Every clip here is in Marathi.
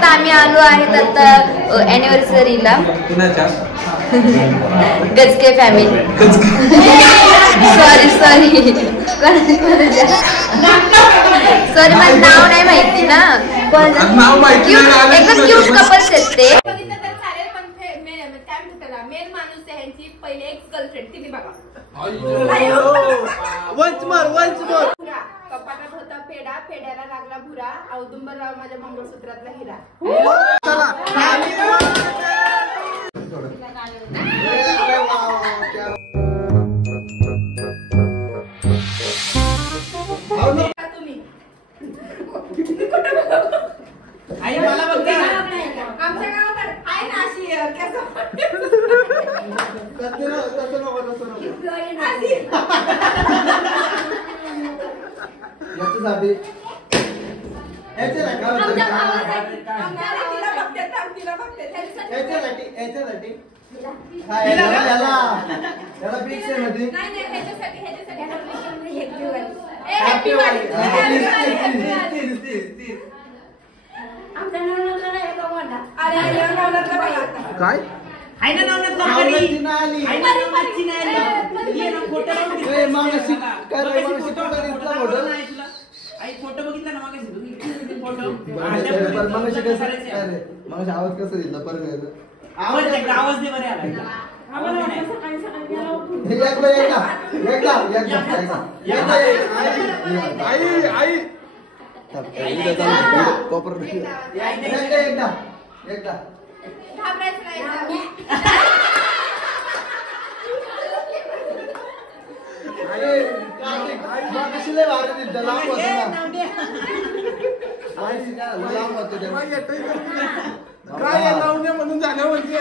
आता आम्ही आलो आहेत आता अॅनिव्हर्सरीला गजके फॅमिली. सॉरी मला नाव नाही माहिती ना. एकदम क्यूट कपल्स आहेत ते. मेन माणूस त्यांची पहिले एक्स गर्लफ्रेंड तिने बघा. कपाटात होता पेढा, पेढ्याला लागला भुरा, औदुंबरराव माझ्या मंगळसूत्रातला हिरा. आमच्या गावाकडे आहे ना अशी काय फोटो बघितला ना मग आवाज कसा दिला परत आवाज दे बरे आला. काय लावण्या म्हणून झाल्यावरती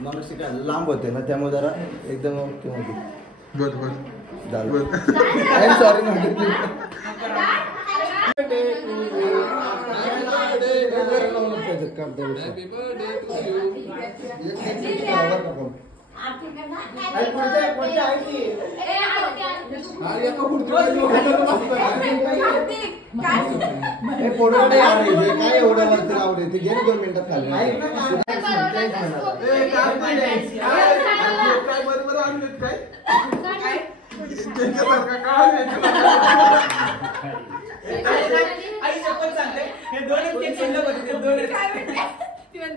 मग लांब होते ना त्यामुळे जरा एकदम सॉरी काय एवढं वरती आवडे ते घे 2 मिनिटात खाली.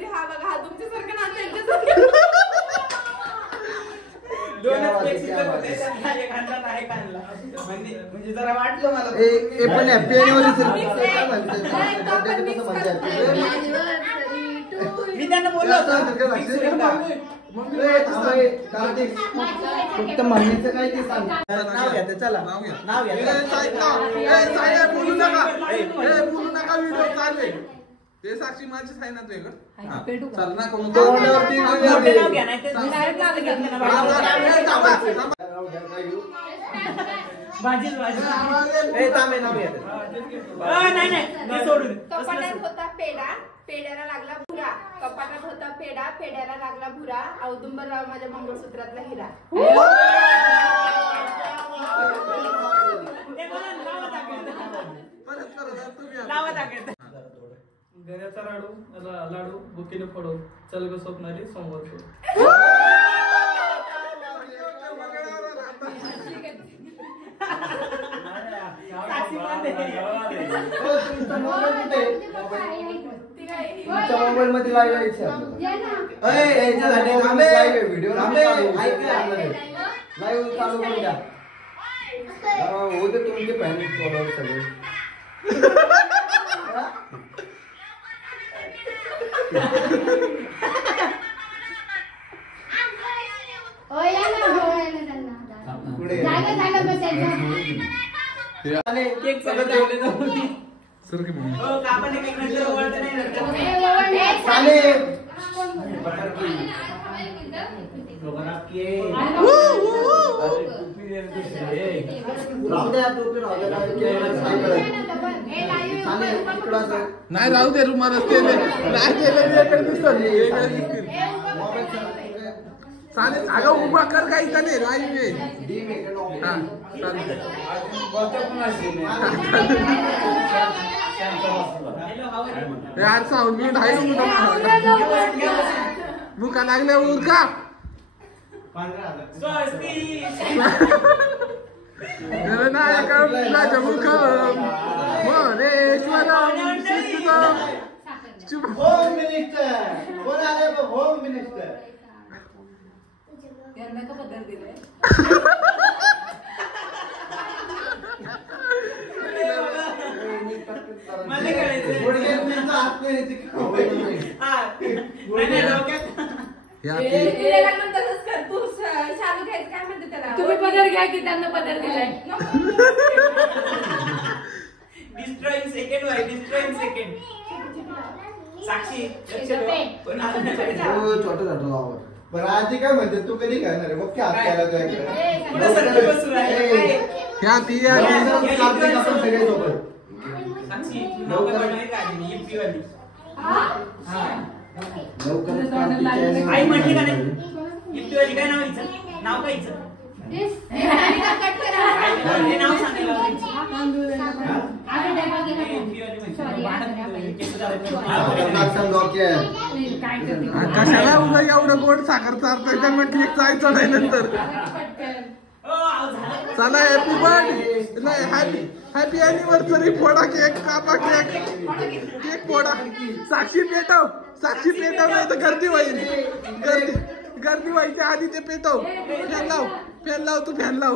हा बघा हा तुमच्यासारखं नातं. म्हणजे जरा वाटलं मला पण हॅपी अॅनिव्हर्सरी. मी त्यांना बोललो फक्त म्हणण्याचं काय ते सांग. नाव घ्या चला नाव घ्या. बोलू नका व्हिडिओ चालले ते साक्षी माझीच आहे ना तुझ्याकडे. चल ना करून कपाटात होता पेढा, पेढ्याला लागला भुरा. कपाटात होता पेढा, पेढ्याला लागला भुरा, औदुंबरराव माझ्या मंगळसूत्रातला हिरा. गऱ्याचा लाडू बुकीने फोडो, चल ग स्वप्नाली समोर मोबाईल मध्ये लाईव्ह यायचं व्हिडिओ लाईव्ह चालू करून द्या. होते तुमचे फॅन फॉलोअर सगळे. नाही राहू दे रुमाल चालेल. अगं उभा कर काही चालेल. यार साऊंड मी मुका लागल्या उरका होम मिनिस्टर कोण आले होम मिनिस्टर यांना का पदर दिलाय मला कळायचं. तसंच कर तू चालू घ्यायचं काय म्हणते त्याला तुम्ही पदर घ्या की त्यांना पदर दिलाय डिस्ट्रॉइंग सेकंड वाय डिस्ट्रॉइंग सेकंड साक्षी पण छोटं झालं आवड बरं आजी काय म्हणते तू कधी खाणार मग काय आपल्याला पुढे सगळं बसून आहे. सगळे सोबत साक्षी नाव काय बनवली का आधी इपी वाली आई म्हटली का नाही इपी वाली काय नाव हिचं नाव काय हिचं हे नाव सांगायला कशाला उगा एवढं गोड साखर चारतोय त्यांना केक जायचं नाही नंतर चला हॅपी बर्थडे नाही हॅपी हॅपी अॅनिव्हर्सरी फोडा केक कापा केक केक फोडा साक्षी पेटव नाही तर गर्दी होईल गर्दी व्हायच्या आधी ते पेटव फॅन लाव तू फॅन लाव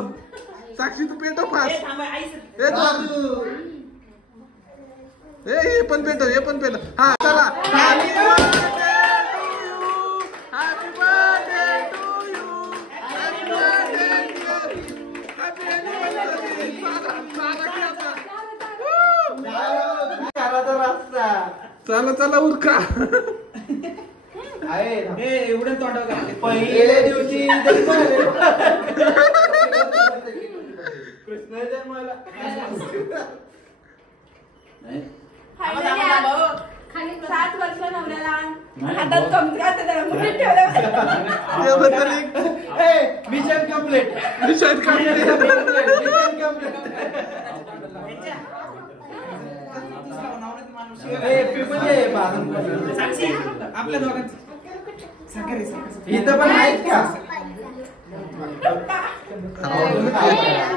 साक्षी तू पेटव फास्ट हे पण पेटव हा चला happy birthday to you happy birthday happy anniversary चला उरका एवढं तोंडावर घातले. पहिल्या दिवशी कृष्ण जन्माला खाली 7 वर्ष नवऱ्याला हातात कमरात त्याला मुठीत ठेवलं मिशन कम्प्लीट साक्षी आपल्या दोघांचं इथं पण आहेत का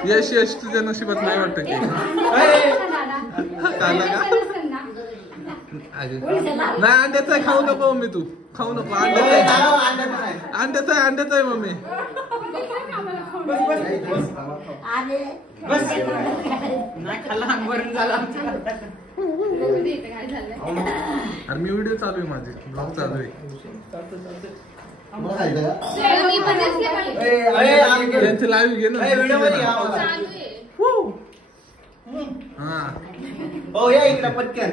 यश तुझ्या नशिबात नाही वाटत की नाही अंड्याचं आहे खाऊ नको मम्मी तू खाऊ नको अंड्याचं आहे मम्मी नाही खाल्ला अंगवरून झाला आणि मी व्हिडिओ चालू आहे माझे ब्लॉग चालू आहे त्यांचे लाईव्ह घे ना हा हो या इकडं पटकन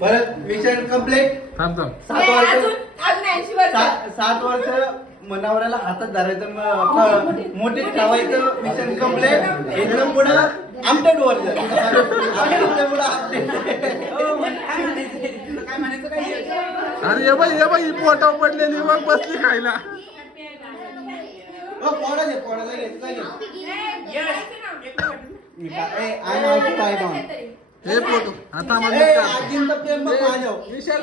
परत मिशन कम्प्लीट थांब 7 वर्ष मनावऱ्याला हातात धरायचं मोठे ठेवायचं मिशन कम्प्लीट एकदम पुढं आमटेड वर काय म्हणायचं काय अरे ये बाई पोटावर पडलेली मग बसली खायला पोडाला हे फोटो आता आजींचा प्रेम बघ माझ्यावर विशाल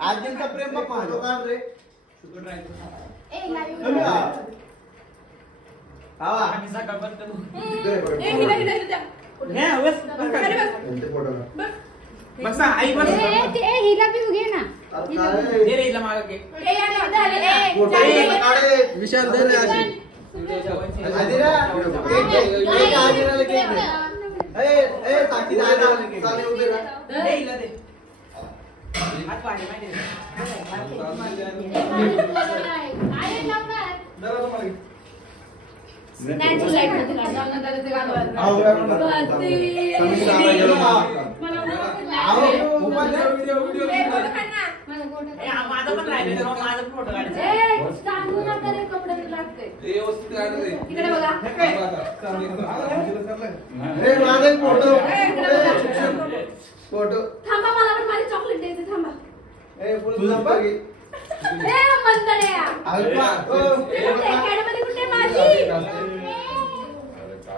आजींचा प्रेम बघ माझ्यावर रे आई बस हिला पिऊ घे ना विशाल दे रे अशी माझा पण राहिले माझा फोटो काढायचा फोटो थांबा मला पण माझी चॉकलेट द्यायचं थांबा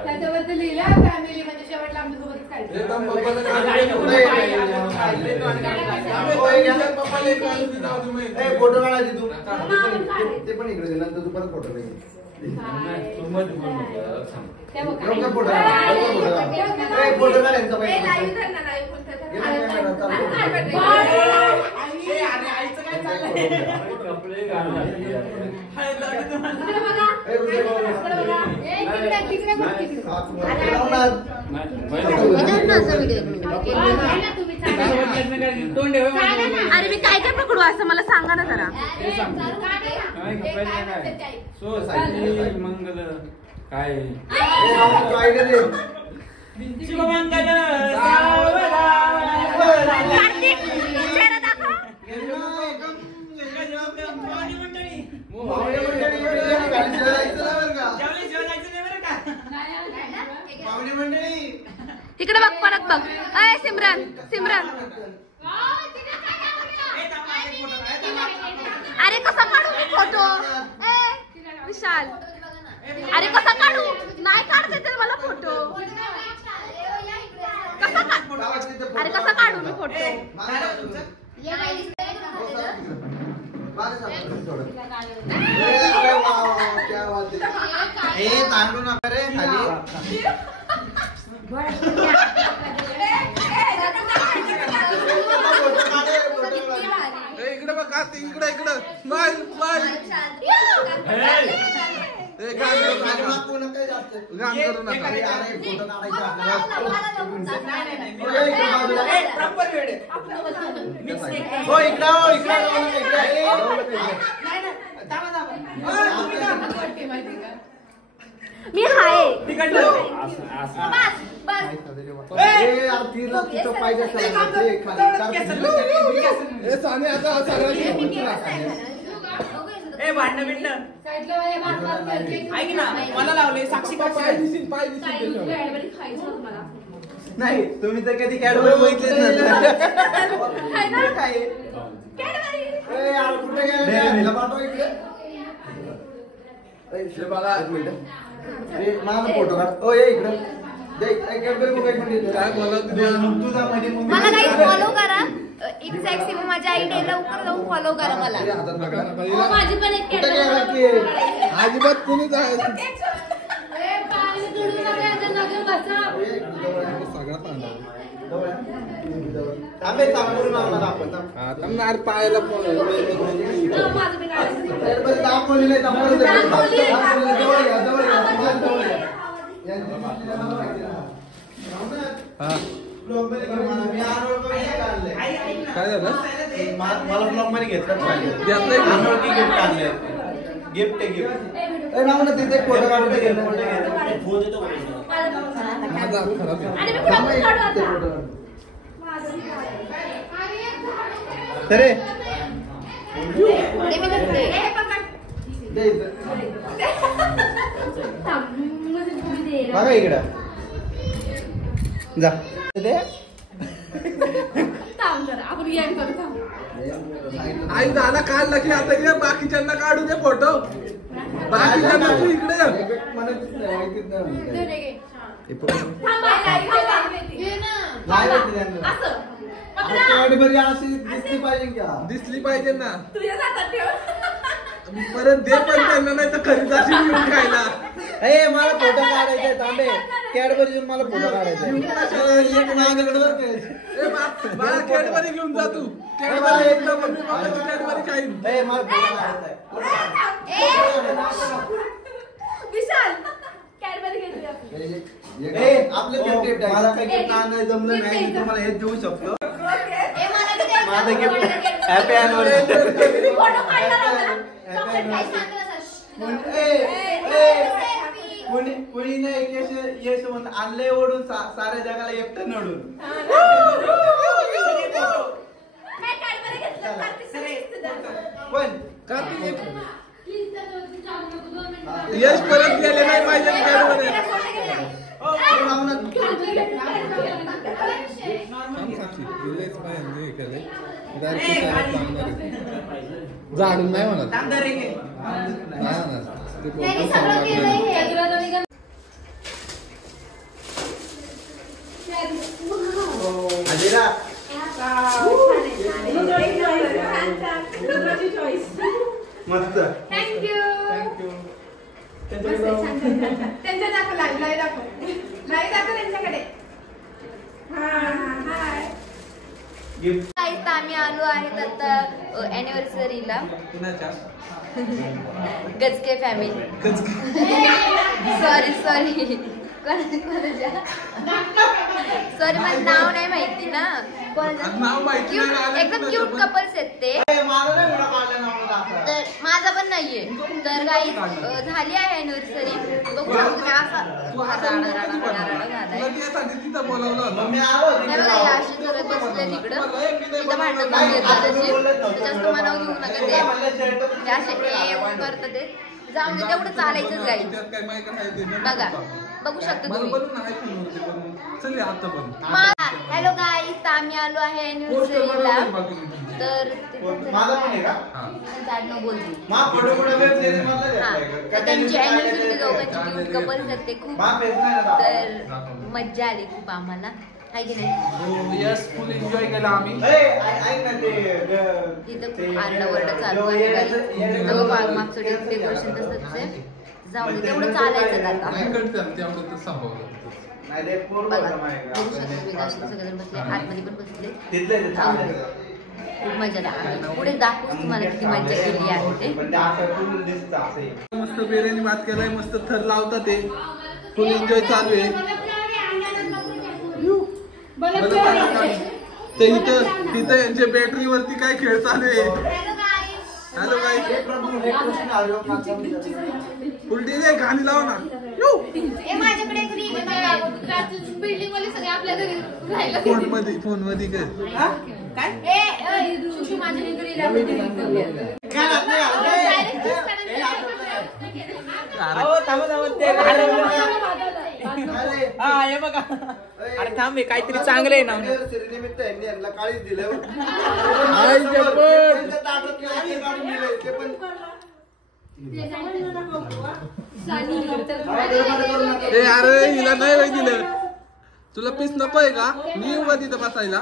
त्याच्याबद्दल लिहिलं फॅमिली म्हणजे शेवटला आमच्या सोबतच खायचं. फोटो काढायचे तू ते पण इकडे नंतर तू परत फोटो फोटो काढायचा अरे मी काय काय पकडू असं मला सांगा ना जरा. मंगल काय शिवमंगल तिकडे बघ परत बघ. अय सिमरन सिमरन अरे कसा काढू मी फोटो. विशाल अरे कसा काढू नाही काढता येते मला फोटो. कसा अरे कसा काढू मी फोटो. तांडू नका रे खाली. इकडे बघ कार्तिक इकडे इकडे स्माइल स्माइल. करू नका. मी हाय भांडण बिंड ऐक ना मला लावले साक्षी पाय दिसील नाही तुम्ही तर कधी कॅडबरी बघितलेच माझा फोटो काढ. ओ ये इकडं कॅडबरी बघ. काय बोलत तुझा मध्ये मला काही फॉलो करा. एक्झॅक्ट माझ्या आयडी लवकर जाऊन फॉलो करा मला. माझी पण एक अजिबात कुणीच आहे सगळा पाहणार पाहायला काय झालं मला ब्लॉग मध्ये घेतलं गिफ्ट गिफ्ट नाव ना तिथे फोटो काढून माझा खराब तरे बघा इकडं जा आई झाला काढला की आता ये बाकीच्यांना काढू दे फोटो. बाकीच्यांना तू इकडे दिसली पाहिजे ना. परत दे पण त्यांना नाही तर खरीदाशी घेऊन खायला. ए मला फोटो काढायचा तांबे कॅडबरी मला फोटो काढायचा. मला कॅडबरी घेऊन जा तू. कॅडबरी खाईन. विशाल कॅडबरी घेतली आपलं गिफ्ट मला काही गिफ्ट आणायला जमलं नाही तुम्हाला हे देऊ शकतो. माझं गिफ्ट हॅपी अॅनिव्हर्सरी. कुणी नाही यश म्हणून आणलंय ओढून साऱ्या जगाला एकटं नडून. पण यश परत गेले नाही पाहिजे कॅडबरी. आमची लयच पाहिजे हे केलंय. डायरेक्ट शाळेत लागणार आहे. झाडून नाही म्हणत नाही म्हणत ते बोलतो सांगणार. आजीरा मस्त थँक्यू. त्यांच्या दाखव लाईव्ह दाखव त्यांच्याकडे. हाय. आम्ही आलो आहेत आता अॅनिव्हर्सरीला गजके फॅमिली. सॉरी सॉरी मला नाव नाही माहिती ना. नाव माहिती क्यूट नाही. एकदम क्यूट कपल्स आहेत ते. तर माझा पण नाहीये. तर काही झाली आहे अॅनिव्हर्सरी. बघू शकतो तुम्ही असा तिथं बोलावलं होतं. अशी करत बसले तिकडं. तिथं भांडण जास्त मनावर घेऊ नका ते असे करतात ते. जाऊन दे तेवढं चालायचंच गाई. बघा बघू शकता तुम्ही. हॅलो गाईस आम्ही आलो आहे अॅनिव्हर्सरीला. तर त्यांची अॅनिव्हर्सरी दोघांची कपल्स आहेत ते खूप. तर मज्जा आली खूप आम्हाला आहे की नाही. यस फुल एन्जॉय केला आम्ही. तिथं खूप आरडाओरडा चालू आहे. मागचं डेकोरेशन तसंच जाऊन तेवढं चालायचं आता. सगळेजण बसले आतमध्ये पण बसले. खूप मजा आली. पुढे दाखवू तुम्हाला किती मजा केली आहे ते. मस्त बिर्याणी भात केलाय. मस्त थर लावतात ते. फुल एन्जॉय चालू आहे. ते इथं यांच्या बॅटरीवरती काय खेळ चालू आहे. हॅलो गाईस उलटी दे गाणी लाव ना. माझ्याकडे एक रील बिल्डिंग वाले सगळे आपल्या घरी राहायला. फोन मध्ये काय माझ्या एक रील बघा. अरे थांब काहीतरी चांगलं आहे ना. निमित्त यांना काळीच दिलं. अरे हिला नाही वय दिलं. तुला पीस नको आहे का. मी उभा तिथं बसायला.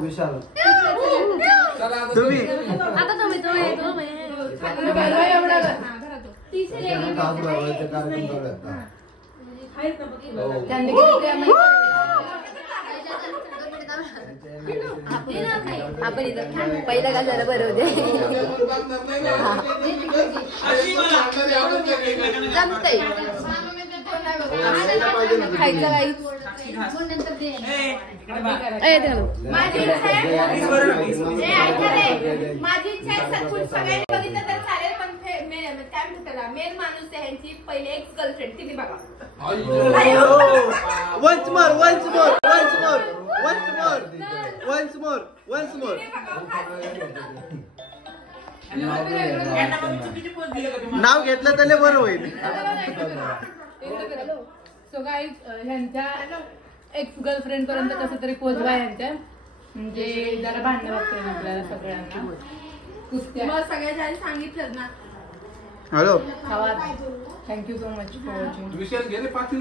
विशाल तुम्ही आपण इथं पहिला का जरा बरं होते. जमतंय खायचं काही. माझी इच्छा आहे सगळ्यांनी बघितलं तर चालेल. पण काय म्हणतात त्याला मेन माणूस आहे ह्यांची पहिले एक्स गर्लफ्रेंड किती बघा. once more नाव घेतलं तर बरं होईल. सो गाईज ह्यांच्या एक्स गर्लफ्रेंड पर्यंत कसं तरी पोहोचवा यांच्या. म्हणजे जरा भांडणं वाटतं आपल्याला सगळ्यांना. मग सगळ्याच्या आधी सांगितलं ना. Hello thank you so much for watching. Vishal गेले पाठी